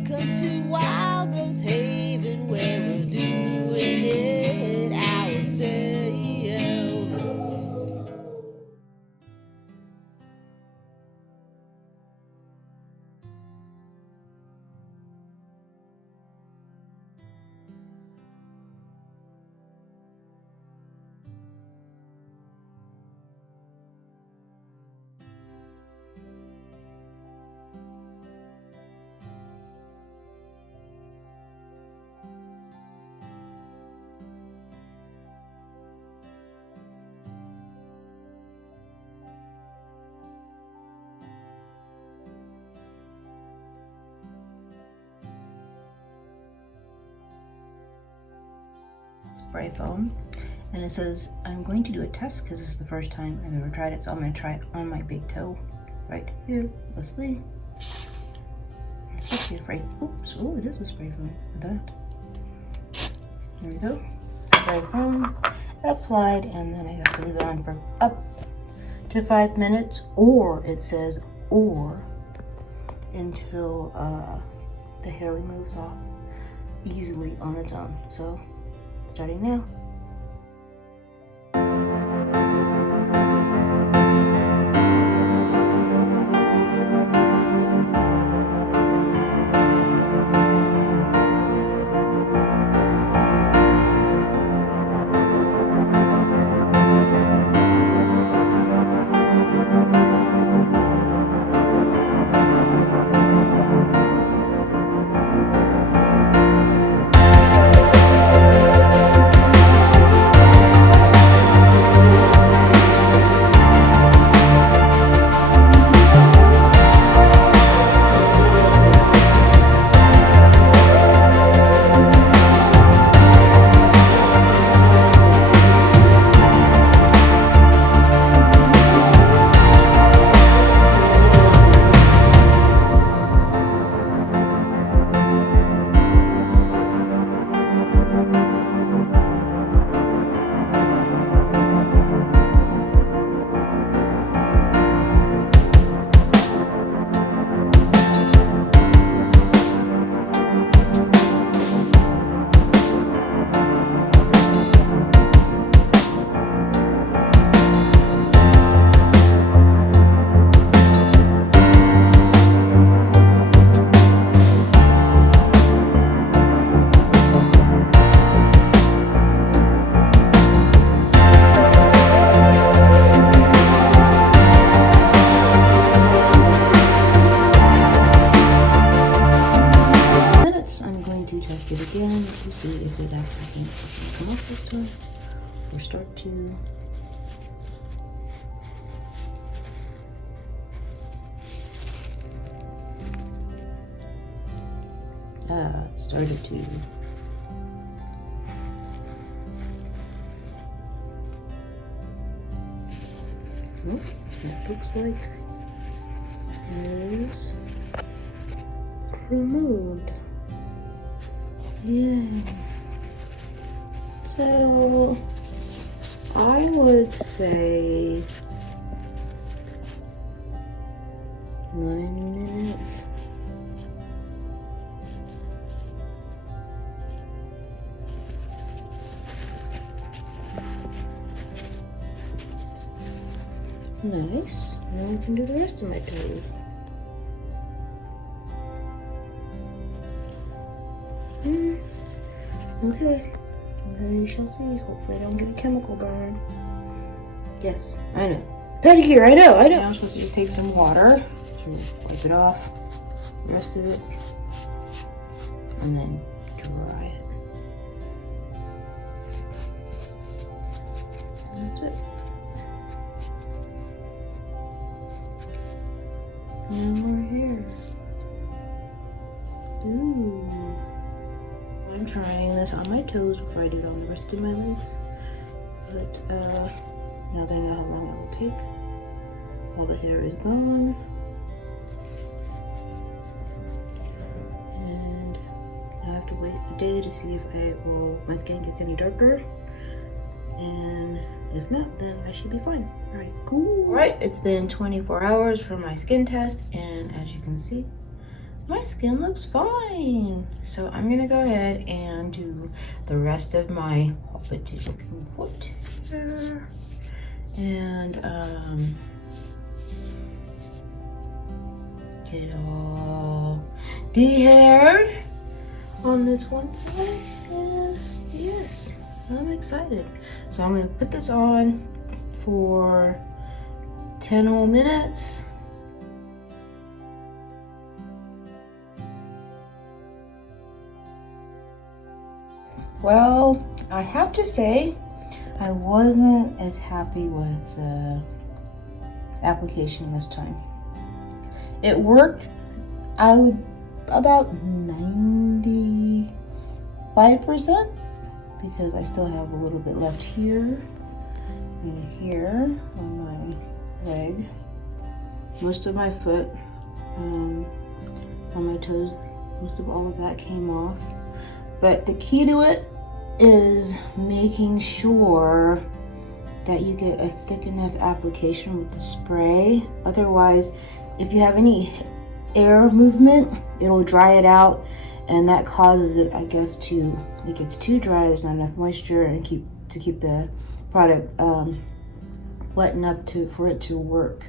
Welcome to Wild Rose Haven, where we're doing it ourselves. Spray foam, and it says I'm going to do a test because this is the first time I've ever tried it, so I'm going to try it on my big toe right here. Let's see. Let's be afraid. Oops! Oh, it is a spray foam. Look at that. There we go. Spray foam applied, and then I have to leave it on for up to 5 minutes, or it says or until the hair removes off easily on its own. So starting now. Test it again to see if it actually can come off this time or start to. It started to. Oh, that looks like it is removed. Yeah. So I would say 9 minutes. Nice. Now I can do the rest of my toes. Okay, we shall see. Hopefully I don't get a chemical burn. Yes, I know. Pedicure, I know. Now I'm supposed to just take some water to wipe it off, the rest of it, and then dry it. And that's it. No more hair. Ooh. I'm trying this on my toes before I do it on the rest of my legs. But now that I know how long it will take. All the hair is gone. And I have to wait a day to see if my skin gets any darker. And if not, then I should be fine. Alright, cool. Alright, it's been 24 hours for my skin test, and as you can see, my skin looks fine. So I'm gonna go ahead and do the rest of my hobbity looking foot here. And get it all de-haired on this one side. And yes, I'm excited. So I'm gonna put this on for 10 whole minutes. Well, I have to say, I wasn't as happy with the application this time. It worked, I would about 95%, because I still have a little bit left here and here on my leg. Most of my foot, on my toes, most of all of that came off. But the key to it is making sure that you get a thick enough application with the spray. Otherwise, if you have any air movement, it'll dry it out, and that causes it, I guess, to, it gets too dry, there's not enough moisture, and keep the product wet enough for it to work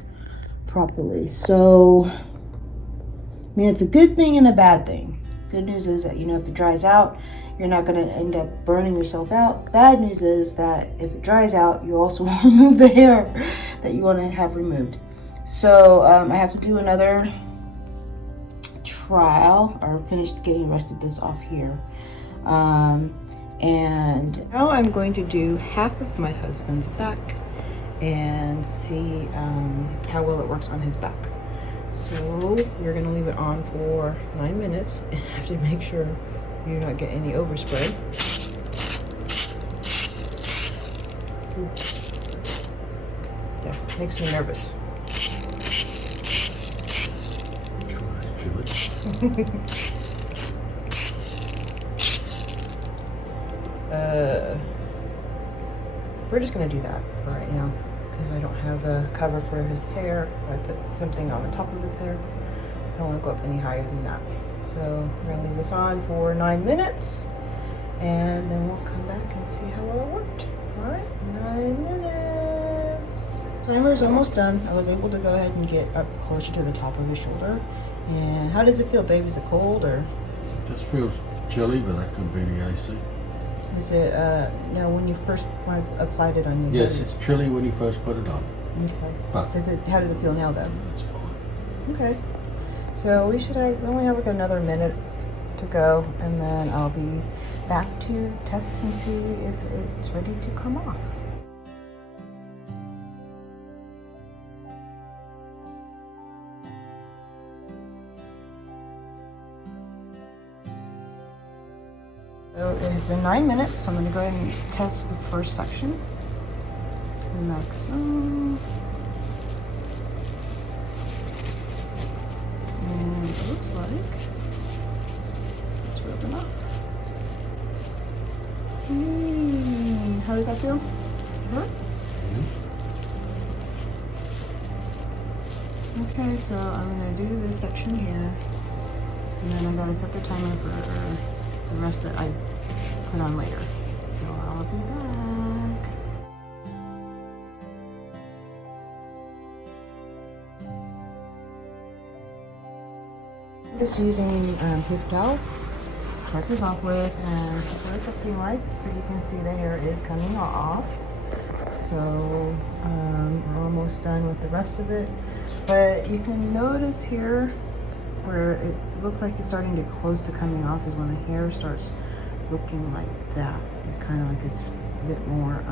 properly. So, I mean, it's a good thing and a bad thing. Good news is that, you know, if it dries out, you're not going to end up burning yourself out. Bad news is that if it dries out, you also want to remove the hair that you want to have removed. So I have to do another trial, or finish getting the rest of this off here. And now I'm going to do half of my husband's back and see how well it works on his back. So you're gonna leave it on for 9 minutes and have to make sure you don't get any overspray. Yeah, makes me nervous. We're just gonna do that for right now, because I don't have a cover for his hair. I put something on the top of his hair. I don't want to go up any higher than that. So we're gonna leave this on for 9 minutes, and then we'll come back and see how well it worked. All right, 9 minutes. Timer's almost done. I was able to go ahead and get up closer to the top of his shoulder. And how does it feel, babe? Is it cold or? It just feels chilly, but that could be the AC. Is it, no, when you first applied it on your Yes, it's chilly when you first put it on. Okay. But How does it feel now though? it's fine. Okay. So we only have like another minute to go, and then I'll be back to test and see if it's ready to come off. So it has been 9 minutes, so I'm going to go ahead and test the first section. Maximum. And it looks like it's rubbing off. How does that feel? Okay, so I'm going to do this section here, and then I'm going to set the timer for the rest that I put on later. So I'll be back. I'm just using paper towel to wipe this off with, and this is what it's looking like. But you can see the hair is coming off. So we're almost done with the rest of it. But you can notice here where it looks like it's starting to get close to coming off is when the hair starts looking like that. It's kind of like it's a bit more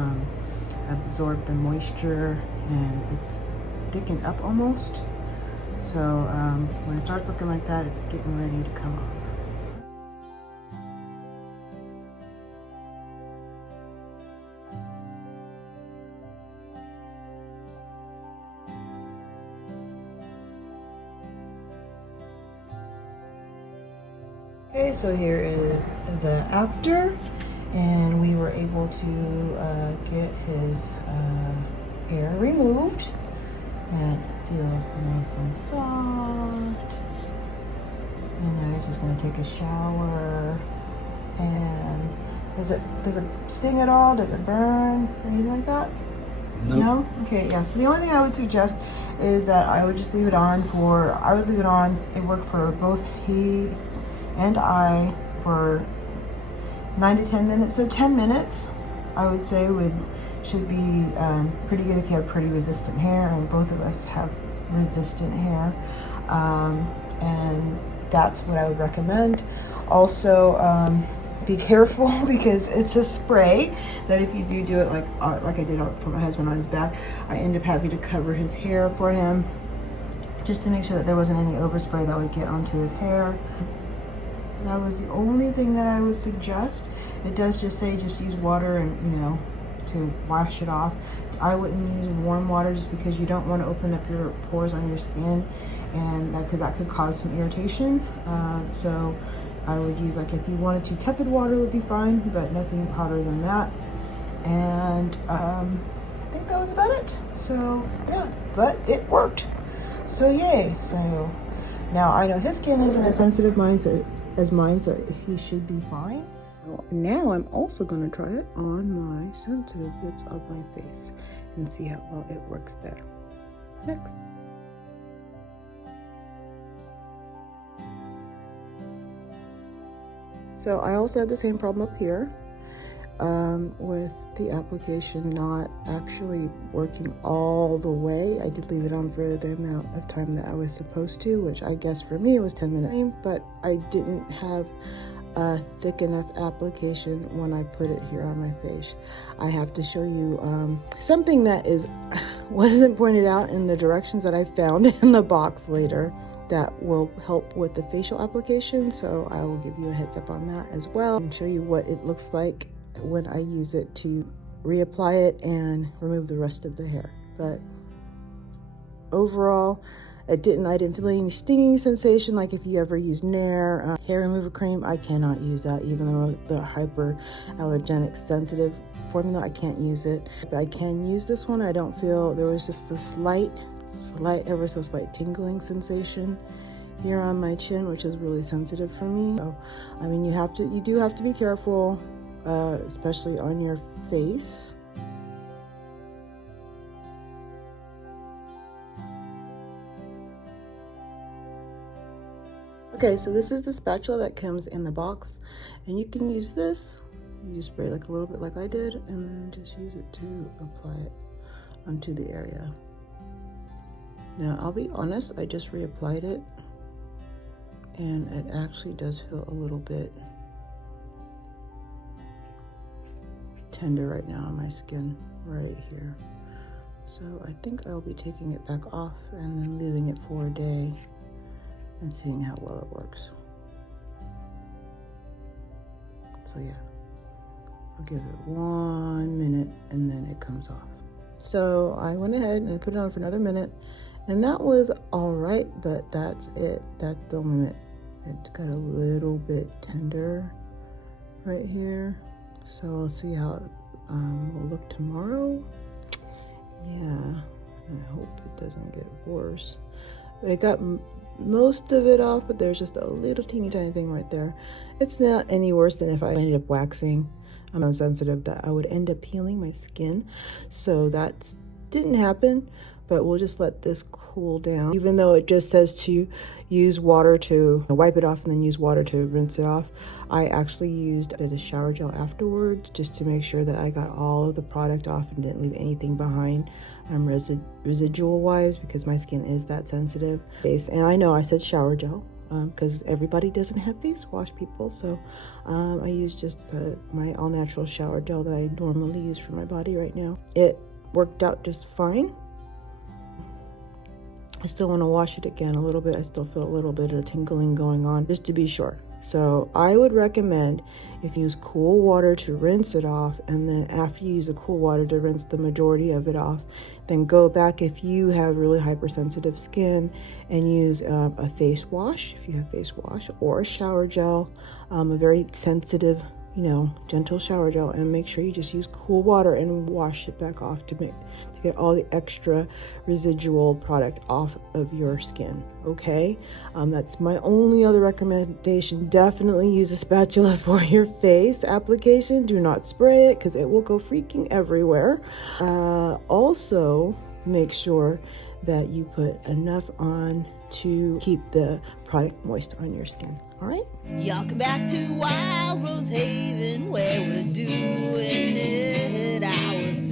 absorbed the moisture, and it's thickened up almost. So when it starts looking like that, it's getting ready to come off. Okay, so here is the after, and we were able to get his hair removed, and it feels nice and soft, is just gonna take a shower. And does it sting at all? Does it burn or anything like that? Nope. No? Okay, yeah. So the only thing I would suggest is that I would just leave it on It worked for both he and I for 9 to 10 minutes. So 10 minutes, I would say, should be pretty good if you have pretty resistant hair, and both of us have resistant hair. And that's what I would recommend. Also, be careful because it's a spray that if you do it like I did for my husband on his back, I end up having to cover his hair for him just to make sure that there wasn't any overspray that would get onto his hair. That was the only thing that I would suggest. It does just say just use water and to wash it off. I wouldn't use warm water just because you don't want to open up your pores on your skin, and because that could cause some irritation. So I would use, like, if you wanted to, tepid water would be fine, but nothing hotter than that. And I think that was about it. So yeah, but it worked. So yay. So now I know his skin isn't as sensitive as mine, so he should be fine. Now I'm also going to try it on my sensitive bits of my face and see how well it works there. Next. So I also had the same problem up here with the application not actually working all the way. I did leave it on for the amount of time that I was supposed to, which I guess for me was 10 minutes, but I didn't have a thick enough application when I put it here on my face. I have to show you something that wasn't pointed out in the directions that I found in the box later that will help with the facial application, so I will give you a heads up on that as well and show you what it looks like when I use it to reapply it and remove the rest of the hair. But overall, I didn't feel any stinging sensation like if you ever use Nair hair remover cream. I cannot use that, even though the hyperallergenic sensitive formula, I can't use it. But I can use this one. I don't feel, there was just a slight, ever so slight tingling sensation here on my chin, which is really sensitive for me. So, I mean, you do have to be careful, especially on your face. Okay, so this is the spatula that comes in the box, and you can use this. You just spray like a little bit like I did, and then just use it to apply it onto the area. Now, I'll be honest, I just reapplied it, and it actually does feel a little bit tender right now on my skin, right here. So I think I'll be taking it back off and then leaving it for a day and seeing how well it works. So yeah, I'll give it 1 minute and then it comes off. So I went ahead and I put it on for another minute, and that was all right, but that's it. That's the limit. It got a little bit tender right here. So I'll see how it will look tomorrow. Yeah, I hope it doesn't get worse. It got most of it off, but there's just a little teeny tiny thing right there. It's not any worse than if I ended up waxing. I'm sensitive that I would end up peeling my skin, so that didn't happen. But we'll just let this cool down. Even though it just says to use water to wipe it off and then use water to rinse it off, I actually used a bit of shower gel afterwards just to make sure that I got all of the product off and didn't leave anything behind residual wise, because my skin is that sensitive. And I know I said shower gel because everybody doesn't have face wash, people. So I used just my all natural shower gel that I normally use for my body right now. It worked out just fine. I still want to wash it again a little bit. I still feel a little bit of tingling going on, just to be sure. So I would recommend if you use cool water to rinse it off, and then after you use the cool water to rinse the majority of it off, then go back if you have really hypersensitive skin and use a face wash, if you have face wash, or a shower gel, a very sensitive, gentle shower gel, and make sure you just use cool water and wash it back off to get all the extra residual product off of your skin. Okay, that's my only other recommendation. Definitely use a spatula for your face application. Do not spray it because it will go freaking everywhere. Also, make sure that you put enough on to keep the product moist on your skin. All right? Y'all come back to Wild Rose Haven where we're doing it ourselves.